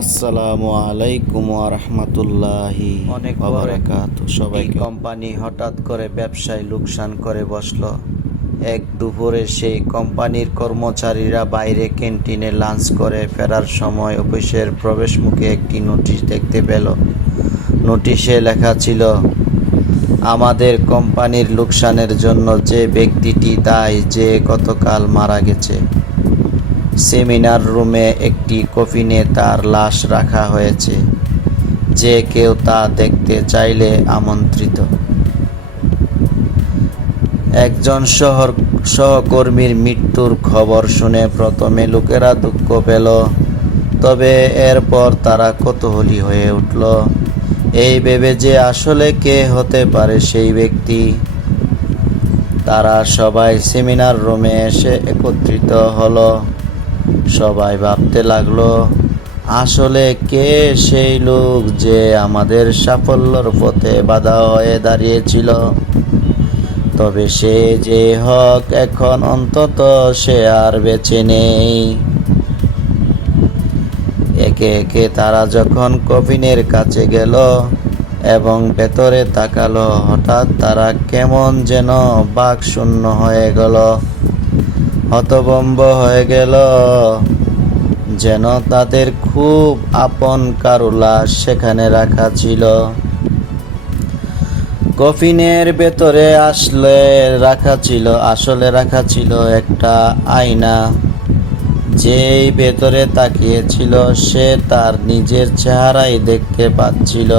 আসসালামু আলাইকুম রহমতুল্লাহি অনেক সবাইকে কোম্পানি হঠাৎ করে ব্যবসায় লোকসান করে বসল। এক দুপুরে সেই কোম্পানির কর্মচারীরা বাইরে ক্যান্টিনে লাঞ্চ করে ফেরার সময় অফিসের প্রবেশ মুখে একটি নোটিশ দেখতে পেল। নোটিশে লেখা ছিল আমাদের কোম্পানির লোকসানের জন্য যে ব্যক্তিটি দায় যে গতকাল মারা গেছে। সেমিনার রুমে একটি কফিনে তার লাশ রাখা হয়েছে। যে কেউ তা দেখতে চাইলে আমন্ত্রিত। একজন শহর সহকর্মীর মৃত্যুর খবর শুনে প্রথমে লোকেরা দুঃখ পেল, তবে এরপর তারা কৌতূহলী হয়ে উঠল। এই ভেবে যে আসলে কে হতে পারে সেই ব্যক্তি। তারা সবাই সেমিনার রুমে এসে একত্রিত হলো। সবাই ভাবতে লাগল, আসলে কে সেই লোক যে আমাদের সাফল্যর পথে বাধা হয়ে দাঁড়িয়েছিল? তবে সে যে হক এখন অন্তত সে আর বেঁচে নেই। একে একে তারা যখন কফিনের কাছে গেল এবং ভেতরে তাকালো, হঠাৎ তারা কেমন যেন বাক শূন্য হয়ে গেল। হতবম্ব হয়ে গেল। যেন তাদের খুব আপন কারও লাশ সেখানে রাখা ছিল। কফিনের ভেতরে আসলে রাখা ছিল, আসলে রাখা ছিল একটা আয়না। যেই ভেতরে তাকিয়েছিল, সে তার নিজের চেহারাই দেখতে পাচ্ছিল।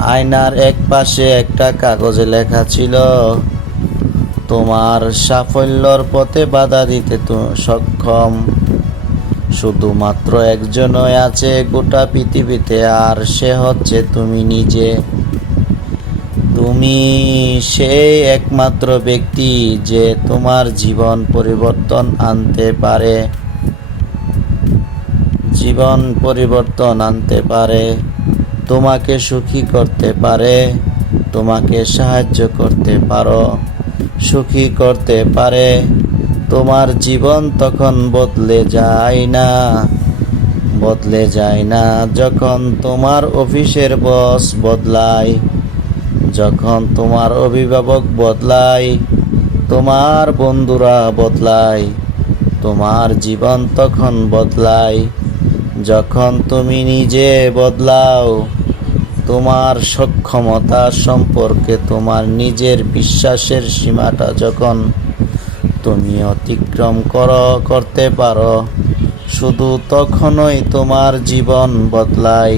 আয়নার এক পাশে একটা কাগজে লেখা ছিল। তোমার সাফল্যর পথে বাধা দিতে তো সক্ষম। শুধুমাত্র একজনই আছে গোটা পৃথিবীতে, আর সে হচ্ছে তুমি নিজে। তুমি সেই একমাত্র ব্যক্তি যে তোমার জীবন পরিবর্তন আনতে পারে। জীবন পরিবর্তন আনতে পারে, তোমাকে সুখী করতে পারে, তোমাকে সাহায্য করতে পারো। সুখী করতে পারে। তোমার জীবন তখন বদলে যায় না। বদলে যায় না যখন তোমার অফিসের বস বদলায়। যখন তোমার অভিভাবক বদলায়। তোমার বন্ধুরা বদলায়। তোমার জীবন তখন বদলায়। যখন তুমি নিজে বদলাও তোমার সক্ষমতা সম্পর্কে তোমার নিজের বিশ্বাসের সীমাটা যখন তুমি অতিক্রম কর, করতে পারো, শুধু তখনই তোমার জীবন বদলায়।